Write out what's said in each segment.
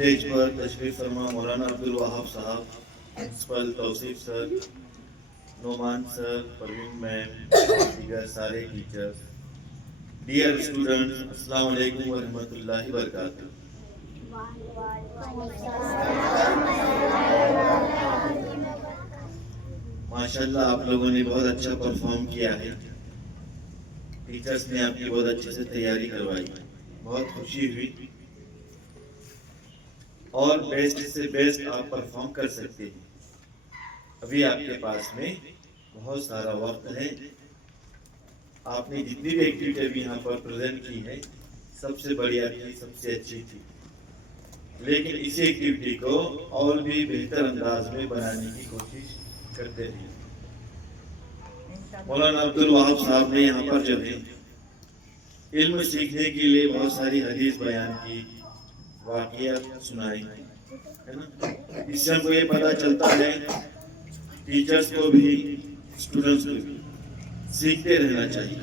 Stage पर तशरीफ फरमा मौलाना Abdul Wahab Sahab, principal Tauseef sir, Noman sir, Parveen ma'am, दीगर सारे टीचर्स, डियर स्टूडेंट्स, अस्सलाम वालेकुम व रहमतुल्लाहि व बरकातहू। माशाल्लाह आप लोगों ने बहुत अच्छा परफॉर्म किया है। टीचर्स ने आपकी बहुत अच्छे से तैयारी करवाई, बहुत खुशी हुई और बेस्ट से बेस्ट आप परफॉर्म कर सकते हैं। अभी आपके पास में बहुत सारा वक्त है। आपने जितनी भी एक्टिविटी अभी यहाँ पर प्रेजेंट की है सबसे बढ़िया थी, सबसे अच्छी थी, लेकिन इसी एक्टिविटी को और भी बेहतर अंदाज में बनाने की कोशिश करते रहिए। मौलाना अब्दुल वहाब साहब ने यहाँ पर जो है इल्म सीखने के लिए बहुत सारी हदीस बयान की, वाक़ियात सुनाई, है ना। इससे हमको ये पता चलता है टीचर्स को भी स्टूडेंट्स को भी सीखते रहना चाहिए।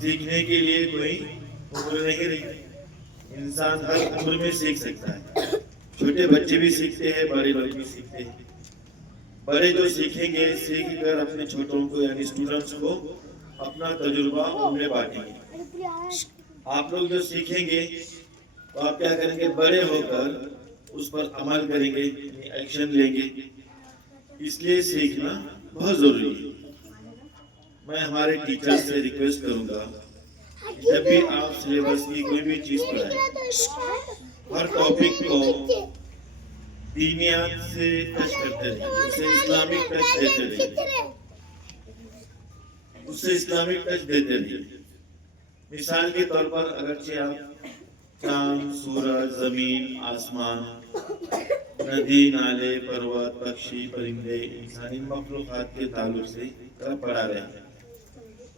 सीखने के लिए कोई उम्र नहीं रही, इंसान हर उम्र में सीख सकता है। छोटे बच्चे भी सीखते हैं, बड़े लोग भी सीखते हैं। बड़े जो सीखेंगे सीख कर अपने छोटों को यानी स्टूडेंट्स को अपना तजुर्बा उनमें बांटेंगे। आप लोग जो सीखेंगे तो आप क्या करेंगे, बड़े होकर उस पर अमल करेंगे, एक्शन लेंगे। इसलिए सीखना बहुत जरूरी है। मैं हमारे टीचर्स से रिक्वेस्ट करूंगा जब भी आप सिलेबस की कोई भी चीज पढ़ाएं, हर टॉपिक को दीनियात से टच करते रहिए, उसे इस्लामिक टच देते रहिए, उससे इस्लामिक टच देते रहिए। मिसाल के तौर पर अगरचे आप चांद, सूरज, जमीन, आसमान, नदी, नाले, पर्वत, पक्षी, परिंदे, इंसानी मखलूक़ात के ताल्लुक से पढ़ा रहे हैं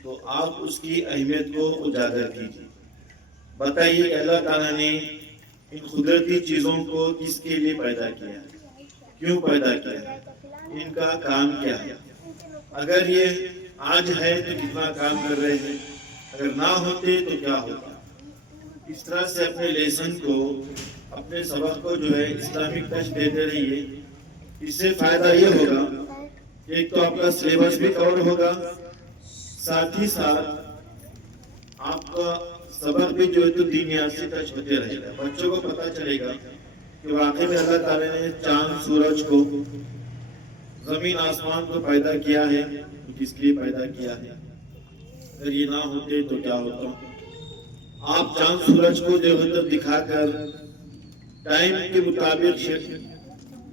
तो आप उसकी अहमियत को उजागर कीजिए। बताइए अल्लाह ताला ने इन कुदरती चीज़ों को किसके लिए पैदा किया है, क्यों पैदा किया है, इनका काम क्या है। अगर ये आज है तो कितना काम कर रहे हैं, अगर ना होते तो क्या होता। इस तरह से अपने लेसन को, अपने सबक को जो है इस्लामिक टच देते रहिए। इससे फायदा ये होगा कि एक तो आपका सिलेबस भी कवर होगा, साथ ही साथ आपका सबक भी जो है तो दीनियात से टच होते रहेगा। बच्चों को पता चलेगा कि वाकई में अल्लाह ताला ने चांद, सूरज को, जमीन, आसमान को पैदा किया है तो किसके लिए पैदा किया है। अगर ये ना होते तो क्या होता। आप चांद सूरज को जो है तो दिखाकर टाइम के मुताबिक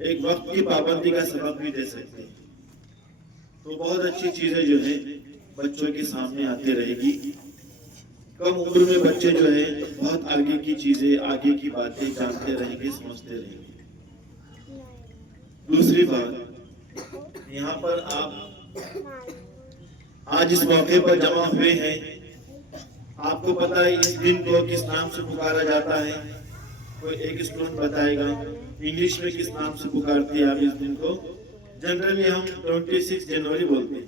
एक वक्त की पाबंदी का सबक भी दे सकते हैं। तो बहुत अच्छी चीजें जो है बच्चों के सामने आती रहेगी। कम उम्र में बच्चे जो है बहुत आगे की चीजें, आगे की बातें जानते रहेंगे, समझते रहेंगे। दूसरी बात, यहाँ पर आप आज इस मौके पर जमा हुए हैं, आपको पता है इस दिन को किस नाम से पुकारा जाता है। कोई एक स्टूडेंट बताएगा इंग्लिश में किस नाम से पुकारते हैं आप इस दिन को। जनरली हम 26 जनवरी बोलते हैं,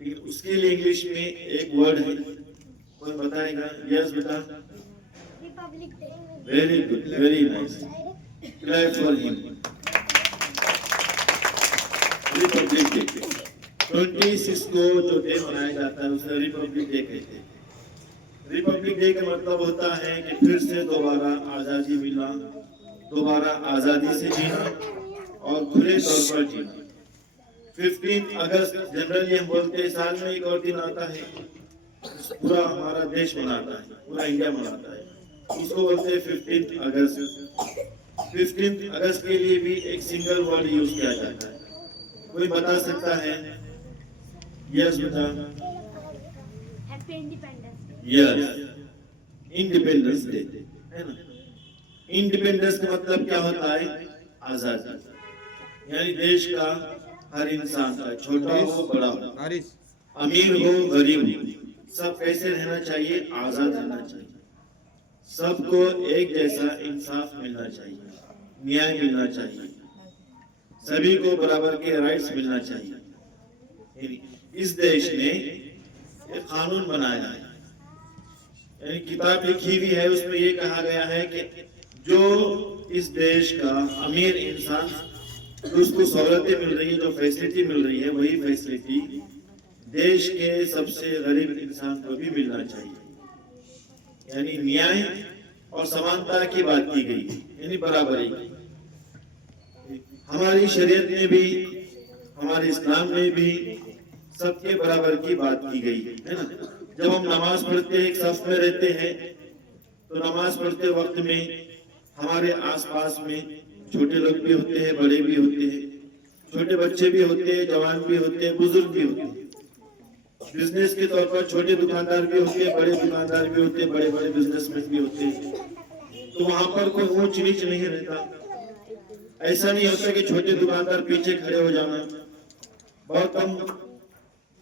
लेकिन उसके लिए इंग्लिश में एक वर्ड है, कोई बताएगा। यस बेटा, Republic day. Very good, very nice, clap for him. Republic day 26 को जो डे मनाया जाता है उसे रिपब्लिक डे कहते हैं। रिपब्लिक डे का मतलब होता है कि फिर से दोबारा आजादी मिलना, दोबारा आजादी से जीना और खुले तौर पर जीना। 15 अगस्त जनरली हम बोलते हैं साल में एक और दिन आता है, पूरा हमारा देश मनाता है, पूरा इंडिया मनाता है, उसको बोलते हैं 15 अगस्त। 15 अगस्त के लिए भी एक सिंगल वर्ड यूज किया जाता है। कोई बता सकता है? यस बेटा, happy independence day. Yes, independence day, है ना। इंडिपेंडेंस का मतलब क्या होता है? आजादी। यानी देश का हर इंसान का, छोटा हो बड़ा हो, अमीर हो गरीब हो, सब कैसे रहना चाहिए? आजाद रहना चाहिए। सबको एक जैसा इंसाफ मिलना चाहिए, न्याय मिलना चाहिए, सभी को बराबर के राइट्स मिलना चाहिए। इस देश ने एक कानून बनाया है, यानी किताब लिखी हुई है, उसमें ये कहा गया है कि जो इस देश का अमीर इंसान जो उसको सहूलतें मिल रही है, जो फैसिलिटी मिल रही है, वही फैसिलिटी देश के सबसे गरीब इंसान को भी मिलना चाहिए। यानी न्याय और समानता की बात की गई, यानी बराबरी। हमारी शरीयत में भी, हमारे इस्लाम में भी सबके बराबर की बात की गई है ना। जब हम नमाज पढ़ते हैं, एक सफ में रहते हैं, तो नमाज पढ़ते वक्त में हमारे आसपास में छोटे लोग भी होते हैं, बड़े भी होते हैं, छोटे बच्चे भी होते हैं, जवान भी होते हैं, बुजुर्ग भी होते हैं। बिजनेस के तौर पर छोटे दुकानदार भी होते हैं, बड़े दुकानदार भी होते हैं, बड़े बड़े बिजनेसमैन भी होते हैं। तो वहां पर कोई ऊंच नीच नहीं रहता। ऐसा नहीं होता कि छोटे दुकानदार पीछे खड़े हो जाना, बहुत कम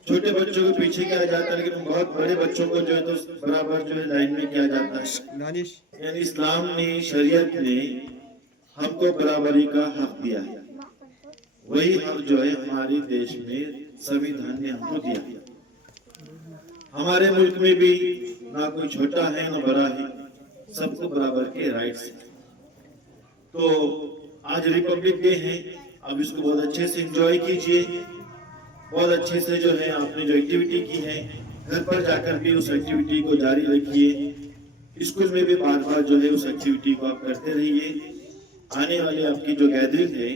छोटे बच्चों को पीछे किया जाता है, लेकिन बहुत बड़े बच्चों को जो है तो बराबर जो है लाइन में किया जाता है। यानी इस्लाम ने, शरीयत ने हमको बराबरी का हक दिया है। वही हक जो है हमारे देश में संविधान ने हमको दिया है। हमारे मुल्क में भी ना कोई छोटा है ना बड़ा है, सबको बराबर के राइट्स हैं। तो आज रिपब्लिक डे है, अब इसको बहुत अच्छे से एंजॉय कीजिए। बहुत अच्छे से जो है आपने जो एक्टिविटी की है, घर पर जाकर भी उस एक्टिविटी को जारी रखिए। स्कूल में भी बार बार जो है उस एक्टिविटी को आप करते रहिए। आने वाली आपकी जो गैदरिंग है,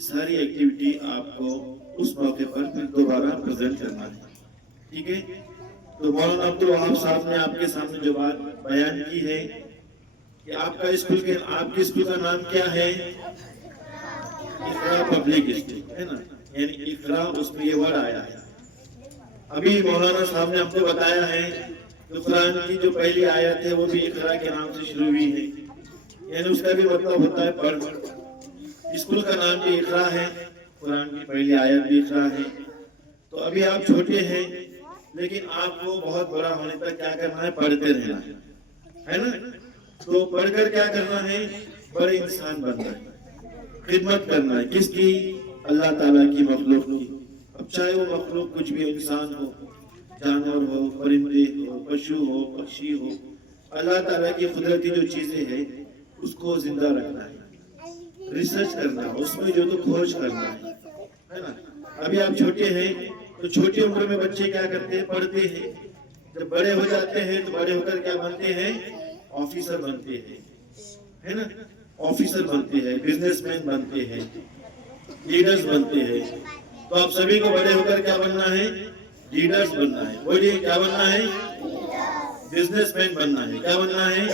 सारी एक्टिविटी आपको उस मौके पर फिर दोबारा प्रेजेंट करना है, ठीक है। तो मौलाना अब्दुल वहाब साहब ने आपके सामने जो बात बयान की है कि आपके स्कूल का नाम क्या है? इकरा पब्लिक स्कूल है ना, यानी इकरा, उसमें ये वर्ड आया है। अभी मौलाना साहब ने हमको बताया है कि कुरान की जो पहली आयत है वो भी इकरा के नाम से शुरू हुई है, यानी उसका भी मतलब होता है पढ़। स्कूल का नाम भी इकरा है, कुरान की पहली आयत भी इकरा है। तो अभी आप छोटे हैं, लेकिन आपको बहुत बड़ा होने तक क्या करना है? पढ़ते रहना है ना। तो पढ़कर क्या करना है? बड़े इंसान बनना है, खिदमत करना है। किसकी? अल्लाह ताला की, मखलूक की। अब चाहे वो मखलूक कुछ भी, इंसान हो, जानवर हो, परिंदे हो, पशु हो, पक्षी हो, अल्लाह ताला की कुदरती जो चीजें हैं उसको जिंदा रखना है, रिसर्च करना है, उसमें जो तो खोज करना है ना। अभी आप छोटे हैं तो छोटी उम्र में बच्चे क्या करते हैं? पढ़ते हैं। जब बड़े हो जाते हैं तो बड़े होकर क्या बनते हैं? ऑफिसर बनते हैं, है ना। ऑफिसर बनते हैं, बिजनेसमैन बनते हैं, लीडर्स बनते हैं। तो आप सभी को बड़े होकर क्या बनना है? लीडर्स बनना है। बोलिए, क्या बनना है? बिजनेसमैन बनना है। क्या बनना है?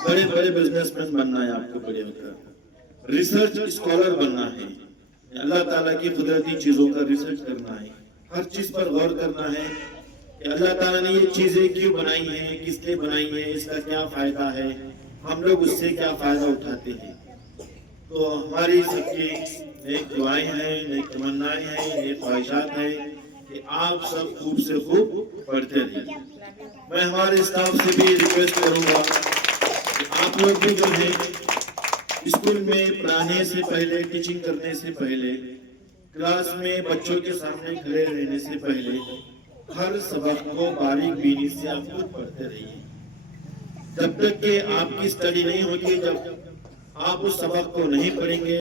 बड़े बड़े बिजनेसमैन बनना है आपको बड़े होकर। रिसर्च स्कॉलर बनना है, अल्लाह ताला की कुदरती चीजों का रिसर्च करना है, हर चीज पर गौर करना है कि अल्लाह ताला ने ये चीजें क्यों बनाई हैं, किस लिए बनाई है, इसका क्या फायदा है, हम लोग उससे क्या फायदा उठाते हैं। तो हमारी सबकी नेक दुआएं हैं, नेक तमन्नाएं हैं, नेक ख्वाहिशात हैं कि आप सब खूब से खूब पढ़ते रहिए। मैं हमारे स्टाफ से भी रिक्वेस्ट करूंगा कि आप लोग भी जो है स्कूल में पढ़ाने से पहले, टीचिंग करने से पहले, क्लास में बच्चों के सामने खड़े रहने से पहले हर सबक को बारीक बीनी से आप खुद पढ़ते रहिए। जब तक कि आपकी स्टडी नहीं होगी, जब आप उस सबक को नहीं पढ़ेंगे,